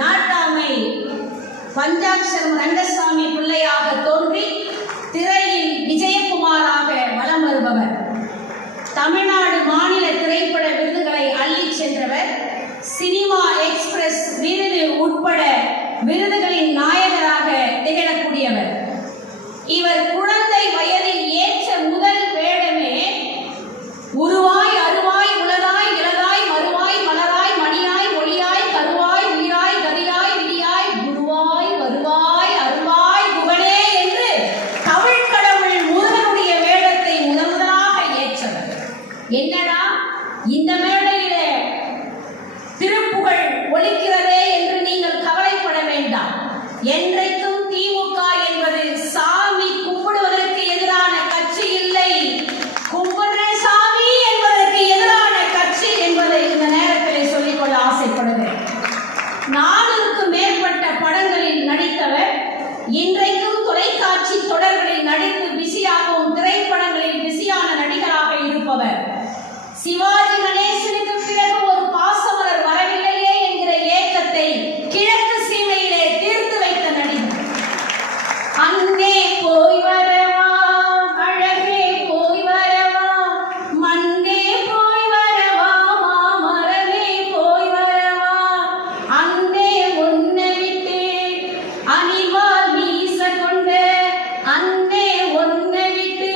நாட்டாமை பஞ்சாட்சரம் ரங்கசாமி பிள்ளையாக தோன்றி திரையில் விஜயகுமாராக வலம் வருபவர். தமிழ்நாடு மாநில திரைப்பட விருதுகளை அள்ளிச் சென்றவர். சினிமா எக்ஸ்பிரஸ் விருது உட்பட விருதுகளின் நாயகராக திகழக்கூடியவர். இவர் குழந்தை வயதில் ஏற்ற முதல் வேடமே உருவாய் அருவாய் உலகாய் இலகாய் மறுவாய் மலராய் மணியாய் ஒளியாய் கருவாய் உயிராய் கதியாய் விதியாய் குருவாய் வருவாய் அருவாய் குகனே என்று தமிழ் கடவுள் முருகனுடைய வேடத்தை முதலாக ஏற்றவர். என்னடா இந்த மேடையிலே திருப்புகழ் ஒலிக்கிறதே என்று நீங்கள் கவலைப்பட வேண்டாம். என்றைக்கும் திமுக என்பது சாமி கும்பிடுவதற்கு எதிரான கட்சி இல்லை, கும்பிடுற சாமி என்பதற்கு எதிரான கட்சி என்பதை இந்த நேரத்தில் சொல்லிக்கொள்ள ஆசைப்படுகிறேன். 400க்கும் மேற்பட்ட படங்களில் நடித்தவர். இன்றைக்கும் தொலைக்காட்சி தொடர்களில் நடித்து பிஸியாகவும் திரைப்படங்களில் பிஸியான நடிகராக இருப்பவர். சிவாஜி கணேசனுக்கு பிறகு ஒரு பாசமலர் வரவில்லையே என்கிற ஏக்கத்தை கிழக்கு சீமையிலே தீர்த்து வைத்த நடிகர். அன்னே போய் வரவா அழகே போய் வரவா மண்ணே போய் வரவா மாமரமே போய் வரவா அன்னே உன்னை விட்டு அணிவால் வீச கொண்ட அன்னே உன்னை விட்டு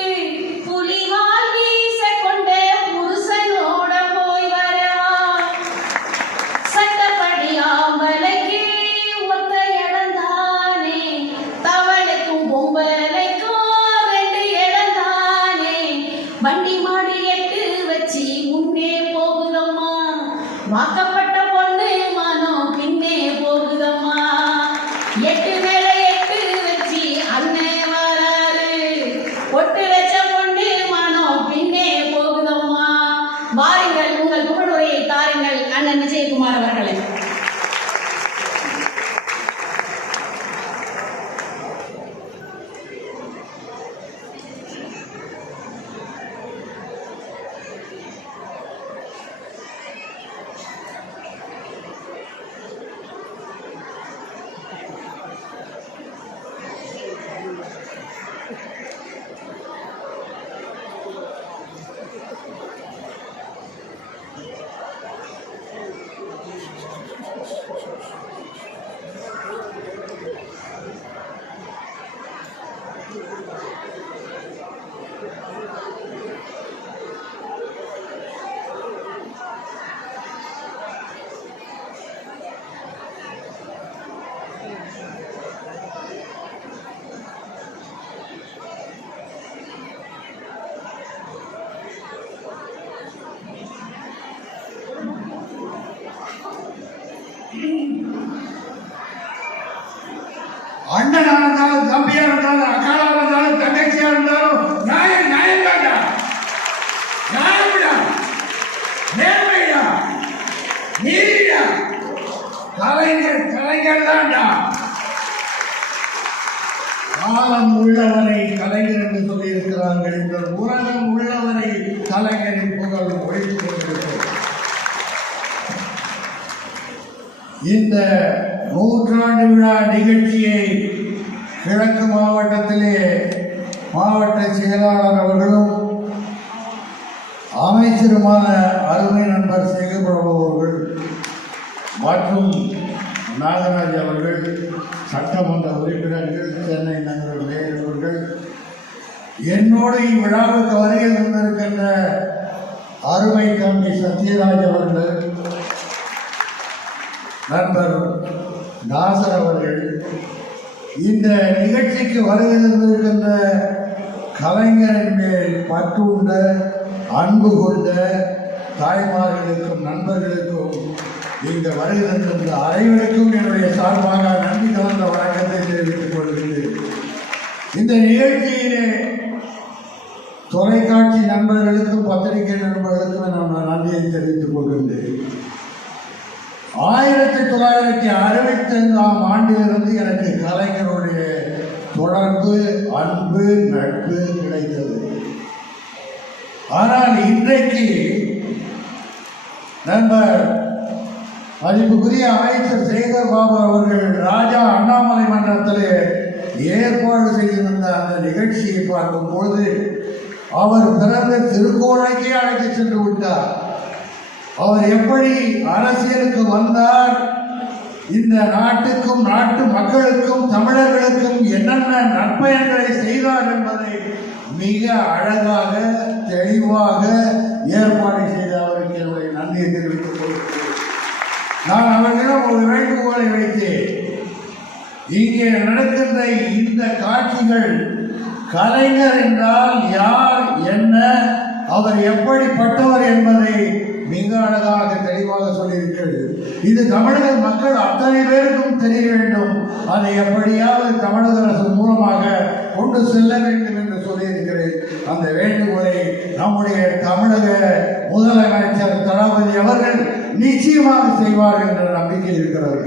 புலிவால் வீச கொண்ட புருஷனோட போய் வரவா சட்டப்படி ஆம்பளைக்கு ஒத்த இடந்தானே தவளைக்கும் பொம்பளைக்கும் 2 இடந்தானே வண்டி மாடி 8 வச்சு முன்னே போகுதம்மா வாக்கப்பட்ட பொண்ணு மனம் பின்னே போகுதம்மா 8 மேல 8 வச்சு அண்ணே வராரு ஒட்டு வச்ச பொண்ணு மனம் பின்னே போகுதம்மா. வாருங்கள், உங்கள் புகழுரையை தாருங்கள் அண்ணன் விஜயகுமார் அவர்களே. அண்ணனா இருந்தாலும் தம்பியா இருந்தாலும் அக்காளா இருந்தாலும் தங்கச்சியா இருந்தாலும் நியாயம் தான்டா, நியாயம்டா, நேர்மைடா, நீதிடா. கலைஞர் தான்டா. காலம் உள்ளவரை கலைஞர் என்று சொல்லியிருக்கிறார்கள். இந்த உலகம் உள்ளவரை கலைஞரின் புகழ் ஒழித்துக் கொண்டிருக்கிறது. இந்த 100ஆண்டு விழா நிகழ்ச்சியை கிழக்கு மாவட்டத்திலே மாவட்ட செயலாளர் அவர்களும் அமைச்சருமான அருமை நண்பர் சேகர்பாபு அவர்கள் மற்றும் நாகராஜ் அவர்கள், சட்டமன்ற உறுப்பினர்கள், சென்னை நகர மேயர் அவர்கள், என்னோடு இவ்விழாவுக்கு வருகை தந்திருக்கின்ற அருமை தம்பி சத்யராஜ் அவர்கள், நண்பர் தாசர் அவர்கள், இந்த நிகழ்ச்சிக்கு வருகை தந்திருக்கின்ற கலைஞரின் மேல் பற்றுண்ட அன்பு கொண்ட தாய்மார்களுக்கும் நண்பர்களுக்கும் இந்த வருகை தந்திருந்த அனைவருக்கும் என்னுடைய சார்பாக நன்றி கலந்த வணக்கத்தை தெரிவித்துக் கொள்கிறேன். இந்த நிகழ்ச்சியிலே தொலைக்காட்சி நண்பர்களுக்கும் பத்திரிகை நண்பர்களுக்கும் நான் நன்றியை தெரிவித்துக் கொள்கின்றேன். 1965ஆம் ஆண்டிலிருந்து எனக்கு கலைஞருடைய தொடர்பு, அன்பு, நட்பு கிடைத்தது. ஆனால் இன்றைக்கு நண்பர் மதிப்புக்குரிய அமைச்சர் சேகர் பாபு அவர்கள் ராஜா அண்ணாமலை மன்றத்திலே ஏற்பாடு செய்திருந்த அந்த நிகழ்ச்சியை பார்க்கும் பொழுது அவர் பிறந்த திருக்கோணைக்கே அழைத்து சென்று விட்டார். அவர் எப்படி அரசியலுக்கு வந்தார், இந்த நாட்டுக்கும் நாட்டு மக்களுக்கும் தமிழர்களுக்கும் என்னென்ன நற்பயன்களை செய்தார் என்பதை மிக அழகாக தெளிவாக ஏற்பாடு செய்த அவருக்கு என்னுடைய நன்றியை தெரிவித்துக் கொள்கிறேன். நான் அவர்களிடம் ஒரு வேண்டுகோளை வைத்தேன். இங்கே நடக்கின்ற இந்த காட்சிகள் கலைஞர் என்றால் யார், என்ன, அவர் எப்படிப்பட்டவர் என்பதை மிக அழகாக தெளிவாக சொல்லியிருக்கிறது. இது தமிழக மக்கள் அத்தனை பேருக்கும் தெரிய வேண்டும். அதை எப்படியாவது தமிழக அரசு மூலமாக கொண்டு செல்ல வேண்டும் என்று சொல்லியிருக்கிறேன். அந்த வேண்டுகோளை நம்முடைய தமிழக முதலமைச்சர் தளபதி அவர்கள் நிச்சயமாக செய்வார் என்ற நம்பிக்கை இருக்கிறது.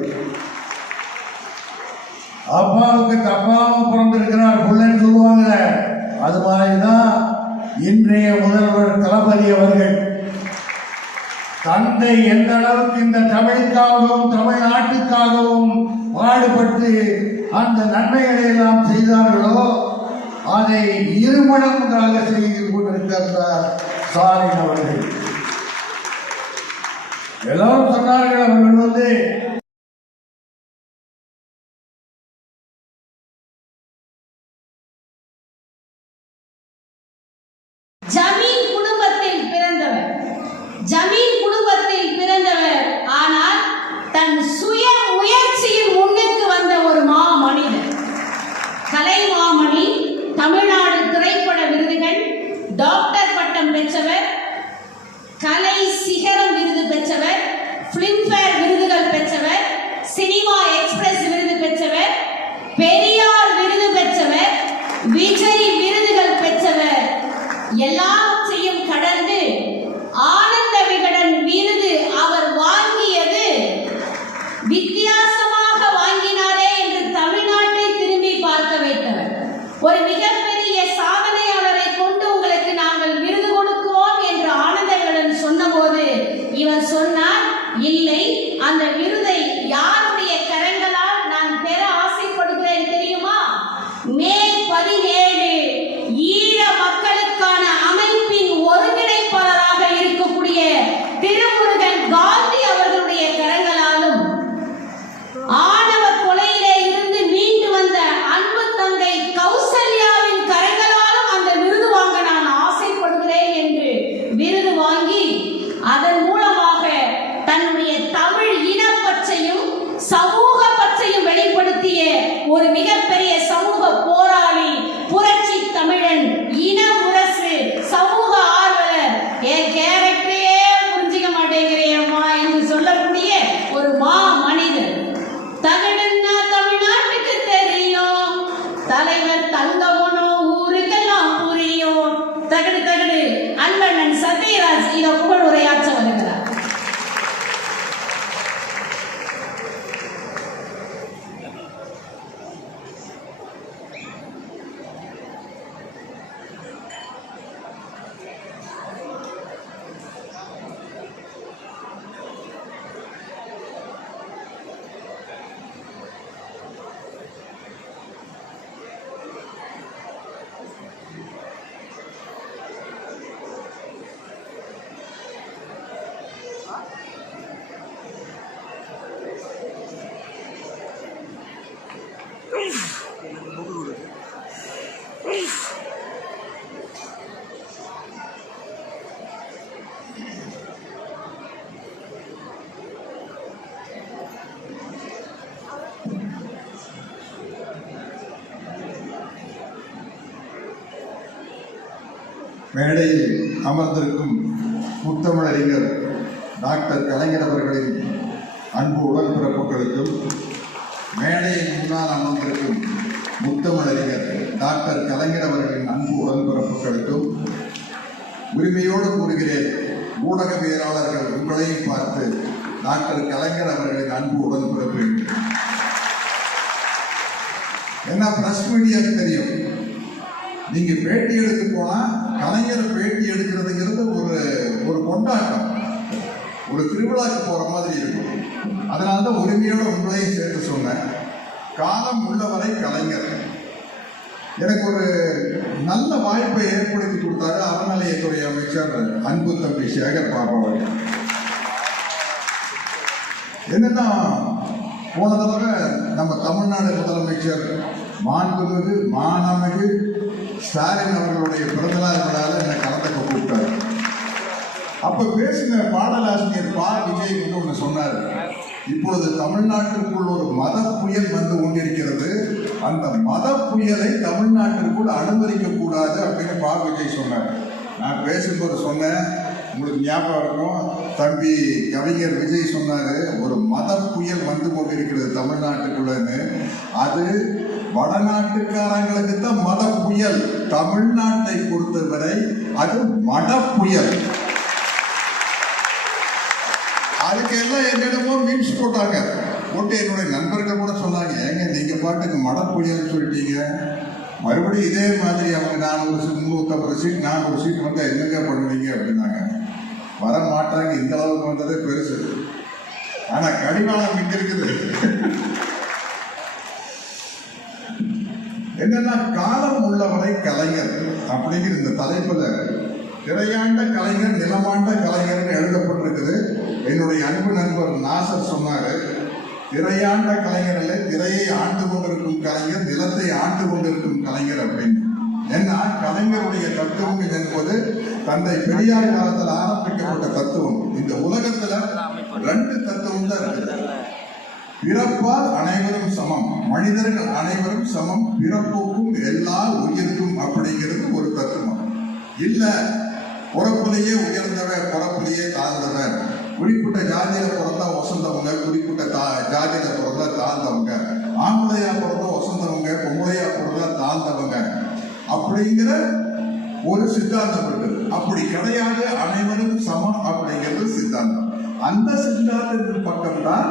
அப்பாவுக்கு தப்பாவும் பிறந்திருக்கிறார் பிள்ளைன்னு சொல்லுவாங்க. அது மாதிரிதான் இன்றைய முதல்வர் தளபதி அவர்கள் தந்தை எந்த அளவுக்கு இந்த தமிழுக்காகவும் தமிழ்நாட்டுக்காகவும் பாடுபட்டு அந்த நன்மைகளை எல்லாம் செய்தார்களோ அதை இருமடங்காக செய்து கொண்டிருக்கிறார் ஸ்டாலின் அவர்கள். எல்லாரும் சொன்னார்கள், அவர்கள் ஜமீன் குடும்பத்தில் பிறந்தவர். ஆனால் தன் சுய முயற்சியில் முன்னுக்கு வந்த ஒரு மாமனிதர், கலை மாமணி, தமிழ்நாடு திரைப்பட விருதுகள், டாக்டர் பட்டம் பெற்றவர், கலை சிகரம் விருது பெற்றவர், பிலிம்பேர் விருதுகள் பெற்றவர், சினிமா எக்ஸ்பிரஸ் விருது பெற்றவர், பெரியார் விருது பெற்றவர், விஜய் விருதுகள் பெற்றவர். எல்லாத்தையும் கடந்து ஆனந்த விகடன் விருது அவர் வாங்கியது வித்தியாசமாக வாங்கினாரே என்று தமிழ்நாட்டை திரும்பி பார்க்க வைத்தவர். ஒரு மிகப்பெரிய சாதனையாளரை கொண்டு உங்களுக்கு நாங்கள் விருது கொடுக்கிறோம் என்று ஆனந்த விகடன் சொன்னபோது இவர் சொன்னார், இல்லை, அந்த விருதை யாருடைய கரங்களால் நான் பெற ஆசைப்படுகிறேன் தெரியுமா? மே 17 ஈழ மக்களுக்கான அமைப்பின் ஒருங்கிணைப்பாளராக இருக்கக்கூடிய திருமுருகன் காந்தி அவர்களுடைய கரங்களாலும், ஆணவ கொலையிலே இருந்து மீண்டு வந்த அன்பு தங்கை கௌசல்யாவின் கரங்களாலும் அந்த விருது வாங்க நான் ஆசைப்படுகிறேன் என்று விருது வாங்கி அதன் மூலமாக தன்னுடைய தமிழ் இனப்பற்றையும் சமூக பற்றையும் வெளிப்படுத்திய ஒரு மிகப்பெரிய சமூக போராளி, புரட்சி தமிழன், இன முரசு, சமூக ஆர்வலர், என் கேரக்டரே புரிஞ்சிக்க மாட்டேங்கிறேம்மா என்று சொல்லக்கூடிய ஒரு மனிதர். தகடுன்னா தமிழ்நாட்டுக்கு தெரியும், தலைவர் தங்கமனோ ஊருக்கெல்லாம் புரியும். தகடு தகடு அன்பண்ணன் சத்யராஜ் இதை புகழ் உரையாற்ற வருகிறார். மேடையில் அமர்ந்திருக்கும் முத்தமிழறிஞர் டாக்டர் கலைஞர் அவர்களின் அன்பு உடன்பிறப்புகளுக்கும், மேடையின் முன்னால் அமர்ந்திருக்கும் முத்தமிழறிஞர் டாக்டர் கலைஞர் அவர்களின் அன்பு உடன்பிறப்புகளுக்கும் உரிமையோடு கூறுகிறேன், ஊடகவியலாளர்கள் உங்களையும் பார்த்து டாக்டர் கலைஞர் அவர்களின் அன்பு உடன்பிறப்பு. என்ன பிரஸ் மீடியாவுக்கு தெரியும், நீங்க பேட்டி எடுக்க போனா கலைஞர் பேட்டி எடுக்கிறதுங்கிறது ஒரு கொண்டாட்டம். ஒரு திருவிழாக்கு போற மாதிரி இருக்கும். அதனால்தான் உரிமையோட உங்களையும் சேர்த்து சொன்னேன். காலம் உள்ளவரை கலைஞர். எனக்கு ஒரு நல்ல வாய்ப்பை ஏற்படுத்தி கொடுத்தாரு அறநிலையத்துறை அமைச்சர் அன்பு தம்பி சேகர் பாபு அவர்கள். என்னன்னா, போன தடவை நம்ம தமிழ்நாடு முதலமைச்சர் மாண்புமிகு மாண்புமிகு ஸ்டாலின் அவர்களுடைய பிறந்தநாள் விழாவில் என்னை கலந்துக்க கூப்பிட்டார். அப்ப பேசின பாடலாசிரியர் பா. விஜய் வந்து ஒன்று சொன்னார். இப்பொழுது தமிழ்நாட்டிற்குள் ஒரு மத புயல் வந்து கொண்டிருக்கிறது, அந்த மத புயலை தமிழ்நாட்டிற்குள் அனுமதிக்க கூடாது அப்படின்னு பா. விஜய் சொன்னார். நான் பேசும்போது சொன்னேன், உங்களுக்கு ஞாபகம் இருக்கும், தம்பி கவிஞர் விஜய் சொன்னாரு, ஒரு மத புயல் வந்து கொண்டிருக்கிறது தமிழ்நாட்டுக்குள்ளன்னு. அது வடநாட்டுக்காரங்களுக்கு தான் மத புயல், தமிழ்நாட்டை பொறுத்தவரை அது மட புயல். அதுக்கு எல்லாம் என்னென்னமோ மீம்ஸ் போட்டாங்க. போட்டு என்னுடைய நண்பர்கள் கூட சொன்னாங்க, ஏங்க நீங்க பாட்டுக்கு மட புயல்னு சொல்லிட்டீங்க, மறுபடியும் இதே மாதிரி அவங்க 350 சீட் 400 சீட் வந்தா என்னங்க பண்ணுவீங்க அப்படின்னாங்க. வர மாட்டாங்க, இந்த அளவுக்கு வந்ததே பெருசு. ஆனா கடிவாளம் இங்க இருக்குது. என்னன்னா, காலம் உள்ளவரை கலைஞர் அப்படிங்கிற இந்த தலைப்புல திரையாண்ட கலைஞர் நிலமாண்ட கலைஞர்னு எழுதப்பட்டிருக்குது. என்னுடைய அன்பு நண்பர் நாசர் சொன்னாரு, திரையாண்ட கலைஞர் அல்ல, திரையை ஆண்டு கொண்டிருக்கும் கலைஞர், நிலத்தை ஆண்டு கொண்டிருக்கும் கலைஞர் அப்படின்னு. ஏன்னா கலைஞருடைய தத்துவம் என்பது தந்தை பெரியார் காலத்தில் ஆரம்பிக்கப்பட்ட தத்துவம். இந்த உலகத்துல 2 தத்துவம் தான் இருக்குது. பிறப்பால் அனைவரும் சமம், மனிதர்கள் அனைவரும் சமம், பிறப்புக்கும் எல்லா உயிர்க்கும் அப்படிங்கிறது ஒரு தத்துவம். இல்ல பிறப்புலேயே உயர்ந்தவன், பிறப்புலேயே தாழ்ந்தவன், குறிப்பிட்ட ஜாதியில பிறந்தா வசந்தவங்க, குறிப்பிட்ட ஜாதியில பிறந்தா தாழ்ந்தவங்க, ஆம்பளையா பிறந்தா வசந்தவங்க, பொம்பளையா பிறந்தா தாழ்ந்தவங்க அப்படிங்கிற ஒரு சித்தாந்தம் இருக்குது. அப்படி கிடையாது, அனைவரும் சமம் அப்படிங்கிறது சித்தாந்தம். அந்த சித்தாந்தத்தின் பக்கம் தான்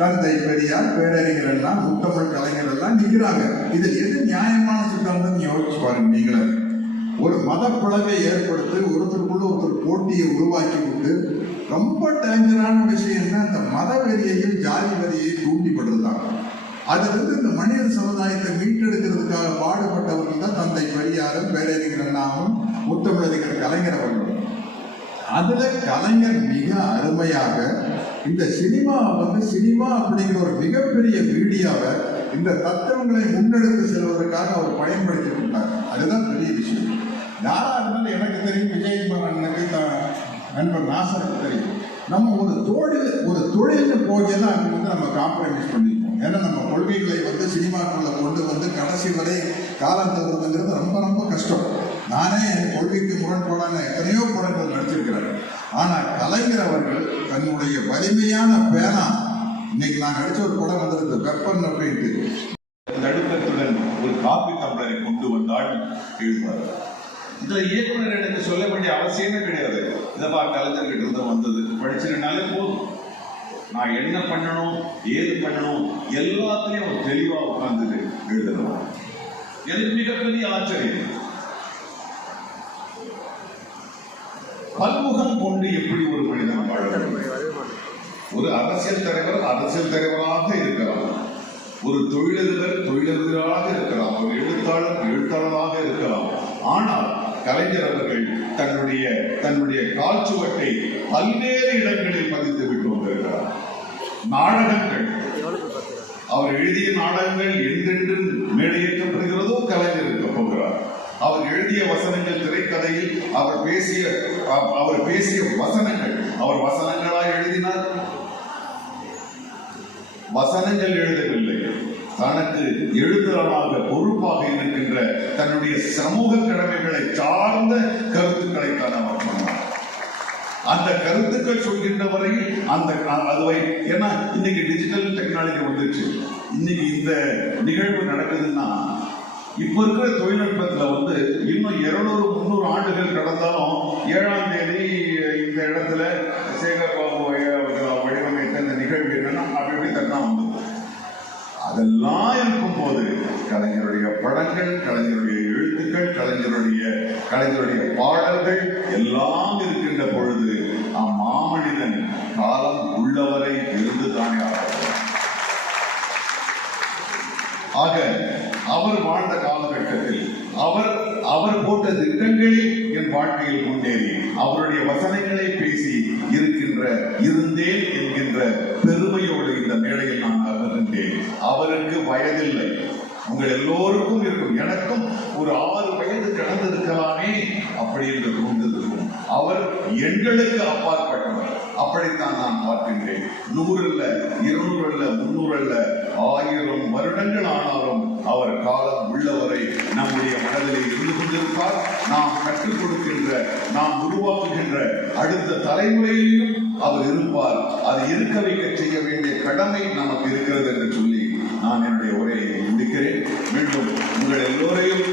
தந்தை பெரியார், பேரறிஞர் எல்லாம், முத்தமிழ் கலைஞர் எல்லாம் நிற்கிறாங்க. இது எது நியாயமான சித்தாந்தம் யோசிச்சு பாருங்க நீங்களே. ஒரு மத பிளவை ஏற்படுத்தி ஒருத்தருக்குள்ள ஒருத்தர் போட்டியை உருவாக்கி விட்டு ரொம்ப டேஞ்சரான விஷயம்னா இந்த மத வெறியையும் ஜாதி வெறியையும் தூண்டிப்படுறதுதான். அதிலிருந்து இந்த மனித சமுதாயத்தை மீட்டெடுக்கிறதுக்காக பாடுபட்டவர்கள் தான் தந்தை பெரியாரும், பேரறிஞர் அண்ணாவும், முத்தமிழறிஞர் கலைஞர் அவர்களும். அதுல கலைஞர் மிக அருமையாக இந்த சினிமா அப்படிங்கிற ஒரு மிகப்பெரிய மீடியாவை இந்த தத்துவங்களை முன்னெடுத்து செல்வதற்காக அவர் பயன்படுத்தி கொண்டார். அதுதான் பெரிய விஷயம். யாரா இருந்தாலும் எனக்கு தெரியும், விஜயகுமார் அண்ணனுக்கு, நண்பர் நாசருக்கு தெரியும். நம்ம ஒரு தொழில்னு போகலாம் அங்கே நம்ம காம்ப்ரமைஸ் பண்ணிருக்கோம். ஏன்னா நம்ம கொள்கைகளை சினிமாக்குள்ள கொண்டு கடைசி வரை காலம் தருவதுங்கிறது ரொம்ப ரொம்ப கஷ்டம். நானே என் கொள்கைக்கு முரண்பாடான எத்தனையோ படங்கள் நடிச்சிருக்கிறார். ஆனா கலைஞர் அவர்கள் தன்னுடைய வலிமையான பேனா, இன்னைக்கு நான் நடிச்ச ஒரு படம் வந்திருக்கு வெப்பன் அப்படின்ட்டு, நடுக்கத்துடன் ஒரு காப்பி டம்ளரை கொண்டு வந்தால் எழுதுவார். இந்த இயக்குனர் எனக்கு சொல்ல வேண்டிய அவசியமே கிடையாது. இதப்பா கலைஞர்கிட்ட இருந்து வந்தது, படிச்சிருந்தாலே போதும். நான் என்ன பண்ணணும், ஏது பண்ணணும், எல்லாத்துலயும் ஒரு தெளிவா உட்கார்ந்து எழுதணும். எனக்கு மிகப்பெரிய ஆச்சரியம், பன்முகம் கொண்டு எப்படி ஒரு மனிதன் வாழ வேண்டும். ஒரு அரசியல் தலைவராக இருக்கலாம், ஒரு தொழிலதிபராக இருக்கலாம், ஒரு எழுத்தாளராக இருக்கலாம். ஆனால் கலைஞர் அவர்கள் தன்னுடைய கால்சுவட்டை பல்வேறு இடங்களில் பதித்து விட்டு வந்திருக்கிறார். நாடகங்கள், அவர் எழுதிய நாடகங்கள் என்றென்றும் மேடையேற்றப்படுகிறதோ கலைஞர் இருக்க போகிறார். அவர் எழுதிய வசனங்கள் திரைக்கதையில் அவர் பேசிய வசனங்கள், அவர் வசனங்களா எழுதினார், வசனங்கள் எழுதவில்லை. தனக்கு எழுதுறனாக பொறுப்பாக இருக்கின்ற தன்னுடைய சமூக கடமைகளை சார்ந்த கருத்துக்களை தான் அவர் சொன்னார். அந்த கருத்துக்கள் சொல்கின்ற வரையில் அதுவை, ஏன்னா இன்னைக்கு டிஜிட்டல் டெக்னாலஜி வந்துருச்சு. இன்னைக்கு இந்த நிகழ்வு நடக்குதுன்னா இப்ப இருக்கிற தொழில்நுட்பத்துல இன்னும் 200-300 ஆண்டுகள் கடந்தாலும் 7ஆம் தேதி இந்த இடத்துல சேகர் பாபு வடிவமைத்த இந்த நிகழ்வு என்னன்னா அப்படி தட்டா வந்து அதெல்லாம் இருக்கும் போது கலைஞருடைய படங்கள், கலைஞருடைய எழுத்துக்கள், கலைஞருடைய பாடல்கள் எல்லாம் இருக்கின்ற பொழுது அம்மாமனிதன் காலம் உள்ளவரை இருந்துதானே ஆகும். ஆக அவர் வாழ்ந்த காலகட்டத்தில் அவர் போட்ட திட்டங்களில் என் வாழ்க்கையில் முன்னேறி அவருடைய வசனங்களை பேசி இருந்தேன் என்கின்ற பெருமையோடு இந்த மேடையில் நான் அமர்கின்றேன். அவருக்கு வயதில்லை, உங்கள் எல்லோருக்கும் இருக்கும். எனக்கும் ஒரு 6 வயது கடந்திருக்கலாமே அப்படி என்று தோன்றிருக்கும். அவர் எண்களுக்கு அப்பாற்பட்டவர். அப்படித்தான் நான் பார்க்கின்றேன். 100 அல்ல, 200 அல்ல, 300 அல்ல, 1000 வருடங்கள் ஆனாலும் அவர் காலம் உள்ளவரை நம்முடைய மனதிலே இருந்து கொண்டிருப்பார். நாம் கற்றுக் கொடுக்கின்ற, நாம் உருவாக்குகின்ற அடுத்த தலைமுறையிலும் அவர் இருப்பார். அதை இருக்க வைக்க செய்ய வேண்டிய கடமை நமக்கு இருக்கிறது என்று சொல்லி நான் என்னுடைய உரையை முடிக்கிறேன். மீண்டும் உங்கள் எல்லோரையும்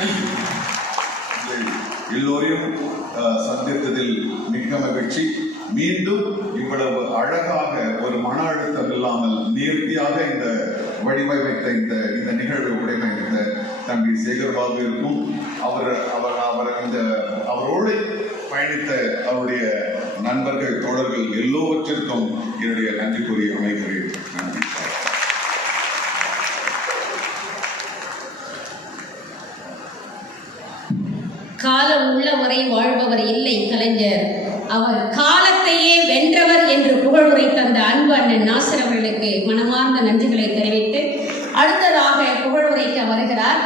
சந்தித்ததில் மிக்க மகிழ்ச்சி. மீண்டும் இவ்வளவு அழகாக ஒரு மன அழுத்தம் இல்லாமல் நேர்த்தியாக இந்த வடிவமைத்த இந்த நிகழ்வை உடைமைத்த தம்பி சேகர்பாபு இருக்கும். அவரோடு பயணித்த அவருடைய நண்பர்கள், தோழர்கள் எல்லோவற்றிற்கும் என்னுடைய நன்றி கூறி அமைகிறேன். நன்றி. காலம் உள்ளவரை வாழ்பவர் இல்லை கலைஞர், அவர் காலத்தையே வென்றவர் என்று புகழுரை தந்த அன்பு அண்ணன் நாசர் அவர்களுக்கு மனமார்ந்த நன்றிகளை தெரிவித்து அடுத்ததாக புகழுரைக்க வருகிறார்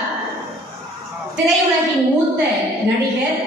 திரையுலகின் மூத்த நடிகர்